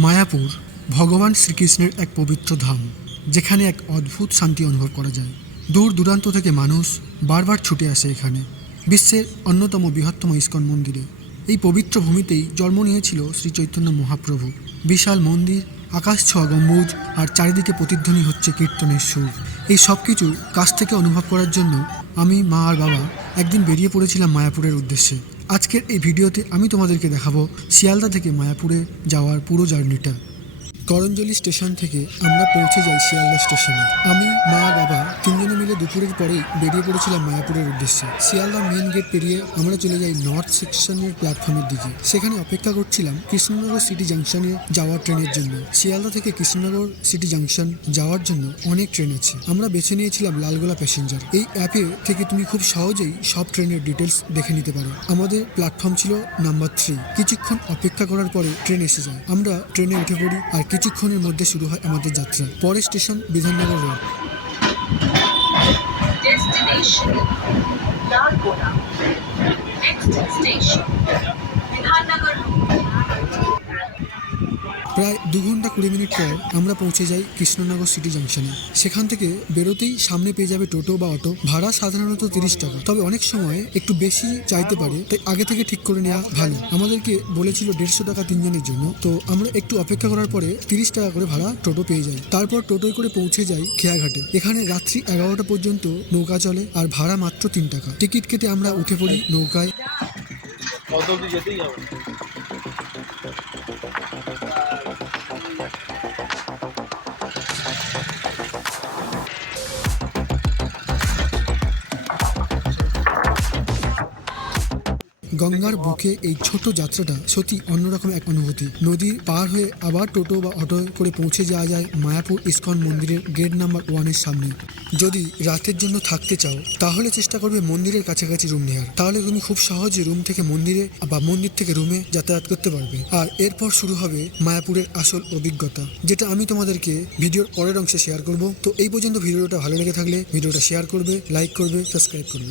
মায়াপুর ভগবান শ্রীকৃষ্ণের এক পবিত্র ধাম, যেখানে এক অদ্ভুত শান্তি অনুভব করা যায়। দূর দূরান্ত থেকে মানুষ বারবার ছুটে আসে এখানে, বিশ্বের অন্যতম বৃহত্তম ইস্কন মন্দিরে। এই পবিত্র ভূমিতেই জন্ম নিয়েছিল শ্রী চৈতন্য মহাপ্রভু। বিশাল মন্দির, আকাশ ছোঁয়া গম্বুজ, আর চারিদিকে প্রতিধ্বনি হচ্ছে কীর্তনের সুর। এই সব কিছু কাছ থেকে অনুভব করার জন্য আমি, মা আর বাবা একদিন বেরিয়ে পড়েছিলাম মায়াপুরের উদ্দেশ্যে। আজকের এই ভিডিওতে আমি তোমাদেরকে দেখাবো শিয়ালদা থেকে মায়াপুরে যাওয়ার পুরো জার্নিটা। করঞ্জলি স্টেশন থেকে আমরা পৌঁছে যাই শিয়ালদা স্টেশনে। আমি, মা, বাবা তিনজনে মিলে দুপুরের পরেই বেরিয়ে পড়েছিলাম মায়াপুরের উদ্দেশ্যে। শিয়ালদা মেন গেট পেরিয়ে আমরা চলে যাই নর্থ সেকশনের প্ল্যাটফর্মের দিকে। সেখানে অপেক্ষা করছিলাম কৃষ্ণনগর সিটি জাংশনে যাওয়ার ট্রেনের জন্য। শিয়ালদা থেকে কৃষ্ণনগর সিটি জাংশন যাওয়ার জন্য অনেক ট্রেন আছে। আমরা বেছে নিয়েছিলাম লালগোলা প্যাসেঞ্জার। এই অ্যাপে থেকে তুমি খুব সহজেই সব ট্রেনের ডিটেলস দেখে নিতে পারো। আমাদের প্ল্যাটফর্ম ছিল নাম্বার 3। কিছুক্ষণ অপেক্ষা করার পরে ট্রেন এসে যায়। আমরা ট্রেনে উঠে পড়ি আর কিছুক্ষণের মধ্যে শুরু হয় আমাদের যাত্রা। পরের station Bidhannagar road. Destination Lalgona. Next station Vidhannagar. প্রায় 2 ঘন্টা 20 মিনিট পর আমরা পৌঁছে যাই কৃষ্ণনগর সিটি জাংশনে। সেখান থেকে বেরোতেই সামনে পেয়ে যাবে টোটো বা অটো। ভাড়া সাধারণত 30 টাকা, তবে অনেক সময় একটু বেশি চাইতে পারে, তাই আগে থেকে ঠিক করে নেওয়া ভালো। আমাদেরকে বলেছিল 150 টাকা তিনজনের জন্য, তো আমরা একটু অপেক্ষা করার পরে 30 টাকা করে ভাড়া টোটো পেয়ে যাই। তারপর টোটোয় করে পৌঁছে যাই খেয়াঘাটে। এখানে রাত্রি 11টা পর্যন্ত নৌকা চলে আর ভাড়া মাত্র 3 টাকা। টিকিট কেটে আমরা উঠে পড়ি নৌকায়। গঙ্গার বুকে এই ছোট যাত্রাটা সত্যি অন্যরকম এক অনুভূতি। নদী পার হয়ে আবার টোটো বা অটো করে পৌঁছে যাওয়া যায় মায়াপুর ইস্কন মন্দিরের গেট নাম্বার 1-এর সামনে। যদি রাতের জন্য থাকতে চাও তাহলে চেষ্টা করবে মন্দিরের কাছাকাছি রুম নেওয়ার। তাহলে তুমি খুব সহজে রুম থেকে মন্দিরে বা মন্দির থেকে রুমে যাতায়াত করতে পারবে। আর এরপর শুরু হবে মায়াপুরের আসল অভিজ্ঞতা, যেটা আমি তোমাদেরকে ভিডিওর পরের অংশে শেয়ার করব। তো এই পর্যন্ত ভিডিওটা ভালো লেগে থাকলে ভিডিওটা শেয়ার করবে, লাইক করবে, সাবস্ক্রাইব করবে।